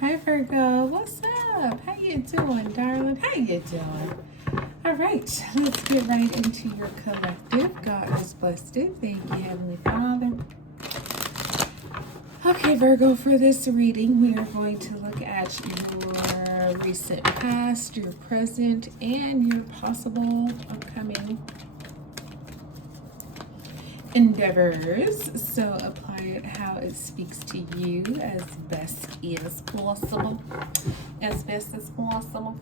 Hi Virgo, what's up? How you doing, darling? How you doing? All right, let's get right into your collective. God is blessed. Thank you, Heavenly Father. Okay, Virgo, for this reading, we are going to look at your recent past, your present, and your possible upcoming endeavors. So apply it how it speaks to you as best as possible. As best as possible.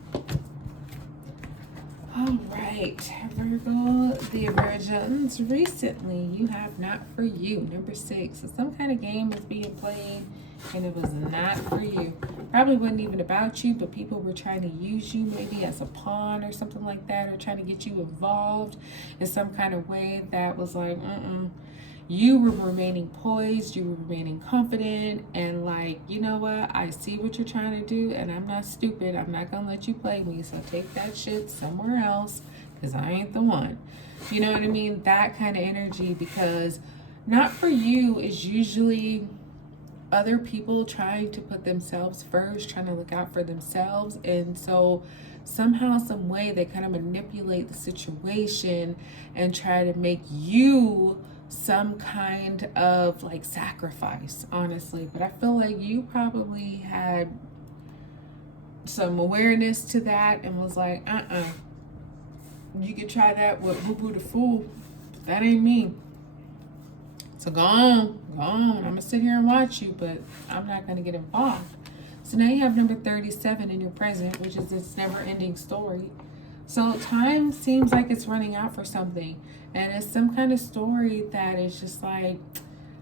All right, Virgo, the virgins. Recently, you have not for you. Number 6. So some kind of game was being played, and it was not for you. Probably wasn't even about you, but people were trying to use you maybe as a pawn or something like that, or trying to get you involved in some kind of way that was like, You were remaining poised, you were remaining confident, and like, you know what? I see what you're trying to do, and I'm not stupid. I'm not gonna let you play me, so take that shit somewhere else, because I ain't the one. You know what I mean? That kind of energy, because not for you is usually other people trying to put themselves first, trying to look out for themselves, and so somehow, some way, they kind of manipulate the situation and try to make you some kind of like sacrifice, honestly. But I feel like you probably had some awareness to that and was like, you could try that with Boo Boo the Fool, but that ain't me. So go on. I'm gonna sit here and watch you, but I'm not gonna get involved. So now you have number 37 in your present, which is this never-ending story. So time seems like it's running out for something. And it's some kind of story that is just like,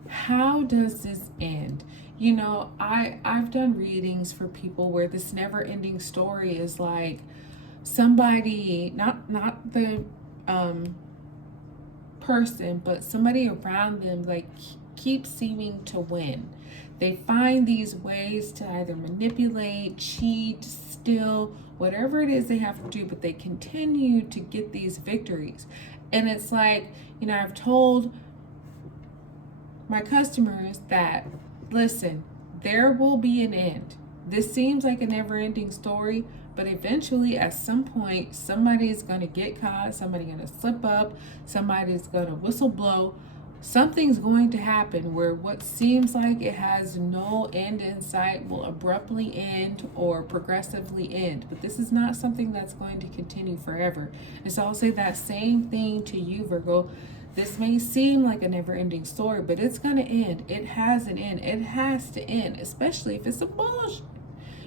how does this end? You know, I've done readings for people where this never-ending story is like somebody, not the person, but somebody around them, like, keeps seeming to win. They find these ways to either manipulate, cheat, steal, whatever it is they have to do, but they continue to get these victories. And it's like, you know, I've told my customers that, listen, there will be an end. This seems like a never-ending story, but eventually at some point, somebody's going to get caught, somebody's going to slip up, somebody's going to whistle blow. Something's going to happen where what seems like it has no end in sight will abruptly end or progressively end. But this is not something that's going to continue forever. And so I'll say that same thing to you, Virgo. This may seem like a never-ending story, but it's going to end. It has an end. It has to end, especially if it's a bullshit.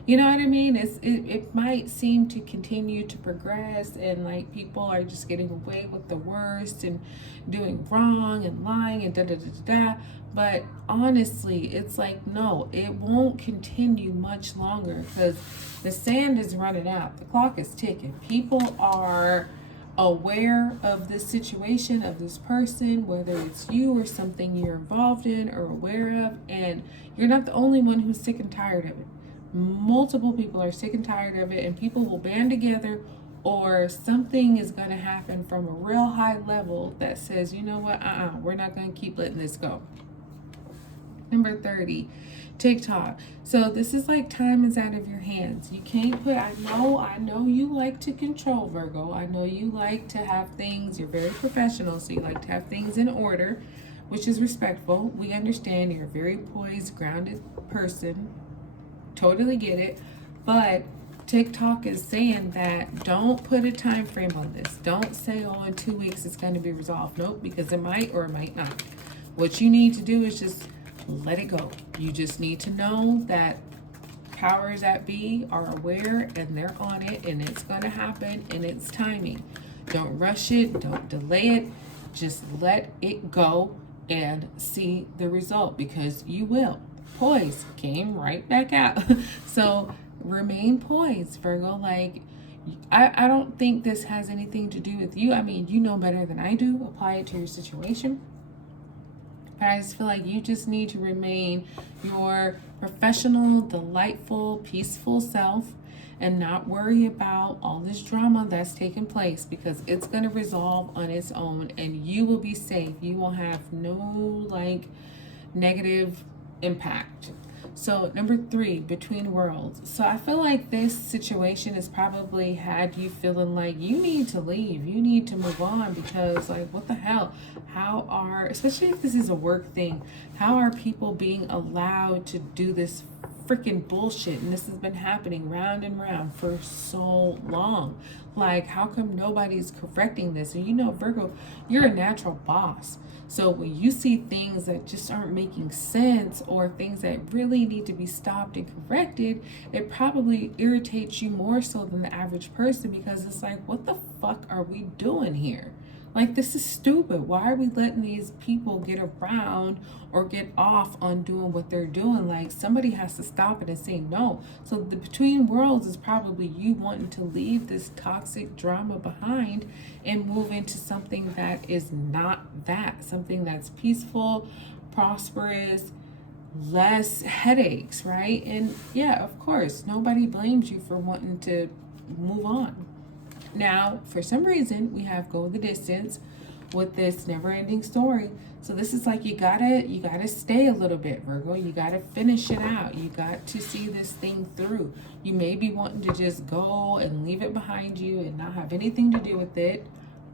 You know what I mean? It might seem to continue to progress, and like people are just getting away with the worst and doing wrong and lying and da da da da. But honestly, it's like, no, it won't continue much longer because the sand is running out. The clock is ticking. People are aware of this situation, of this person, whether it's you or something you're involved in or aware of, and you're not the only one who's sick and tired of it. Multiple people are sick and tired of it, and people will band together, or something is going to happen from a real high level that says, you know what, we're not going to keep letting this go. Number 30, TikTok. So this is like time is out of your hands. You can't put, I know you like to control, Virgo. I know you like to have things, you're very professional, so you like to have things in order, which is respectful. We understand you're a very poised, grounded person. Totally get it. But TikTok is saying that don't put a time frame on this. Don't say, oh, in 2 weeks it's going to be resolved. Nope, because it might or it might not. What you need to do is just let it go. You just need to know that powers that be are aware and they're on it, and it's going to happen in its timing. Don't rush it. Don't delay it. Just let it go and see the result, because you will. Poise came right back out. So remain poised, Virgo. Like, I don't think this has anything to do with you. I mean, you know better than I do. Apply it to your situation. But I just feel like you just need to remain your professional, delightful, peaceful self and not worry about all this drama that's taking place, because it's going to resolve on its own and you will be safe. You will have no like negative impact. So number 3, between worlds. So I feel like this situation has probably had you feeling like you need to leave, you need to move on, because like, what the hell? How are, especially if this is a work thing, how are people being allowed to do this freaking bullshit? And this has been happening round and round for so long. Like, how come nobody's correcting this? And you know, Virgo, you're a natural boss. So when you see things that just aren't making sense, or things that really need to be stopped and corrected, it probably irritates you more so than the average person, because it's like, what the fuck are we doing here? Like, this is stupid. Why are we letting these people get around or get off on doing what they're doing? Like, somebody has to stop it and say no. So the between worlds is probably you wanting to leave this toxic drama behind and move into something that is not that. Something that's peaceful, prosperous, less headaches, right? And yeah, of course, nobody blames you for wanting to move on. Now, for some reason, we have go the distance with this never-ending story. So this is like, you gotta stay a little bit, Virgo. You gotta finish it out. You got to see this thing through. You may be wanting to just go and leave it behind you and not have anything to do with it.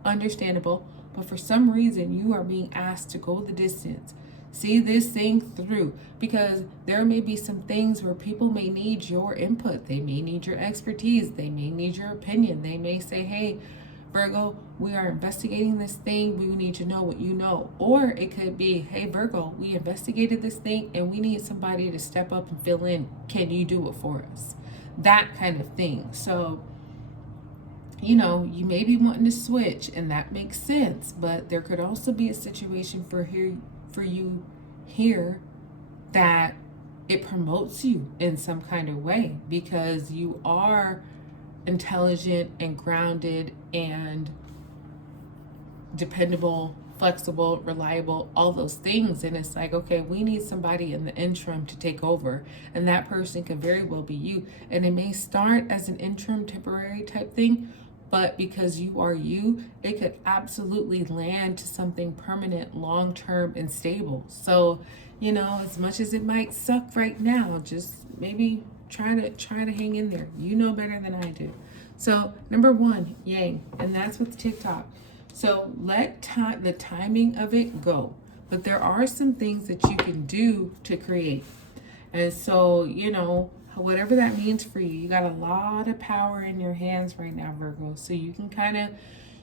Understandable. But for some reason, you are being asked to go the distance. See this thing through, because there may be some things where people may need your input. They may need your expertise. They may need your opinion. They may say, hey, Virgo, we are investigating this thing. We need to know what you know. Or it could be, hey, Virgo, we investigated this thing and we need somebody to step up and fill in. Can you do it for us? That kind of thing. So, you know, you may be wanting to switch, and that makes sense. But there could also be a situation for you here that it promotes you in some kind of way, because you are intelligent and grounded and dependable, flexible, reliable, all those things. And it's like, okay, we need somebody in the interim to take over, and that person can very well be you. And it may start as an interim, temporary type thing, but because you are you, it could absolutely land to something permanent, long-term, and stable. So, you know, as much as it might suck right now, just maybe try to hang in there. You know better than I do. So number 1, Yang, and that's with TikTok. So let the timing of it go. But there are some things that you can do to create. And so, you know, whatever that means for you, you got a lot of power in your hands right now, Virgo. So you can kind of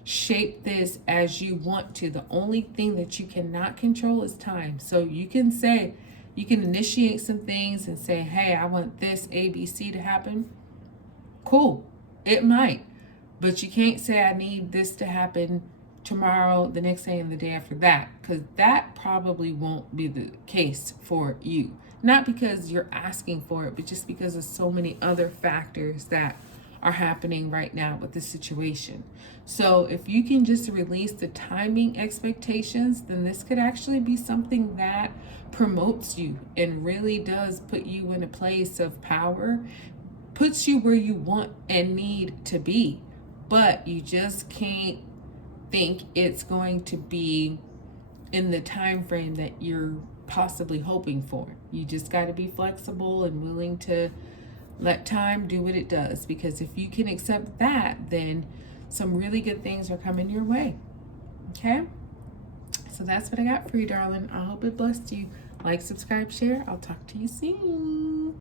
shape this as you want to. The only thing that you cannot control is time. So you can say, you can initiate some things and say, hey, I want this ABC to happen. Cool. It might. But you can't say, I need this to happen tomorrow, the next day, and the day after that, because that probably won't be the case for you. Not because you're asking for it, but just because of so many other factors that are happening right now with this situation. So if you can just release the timing expectations, then this could actually be something that promotes you and really does put you in a place of power, puts you where you want and need to be. But you just can't think it's going to be in the time frame that you're possibly hoping for. You just got to be flexible and willing to let time do what it does, because if you can accept that, then some really good things are coming your way. Okay, so that's what I got for you, darling. I hope it blessed you. Like, subscribe, share. I'll talk to you soon.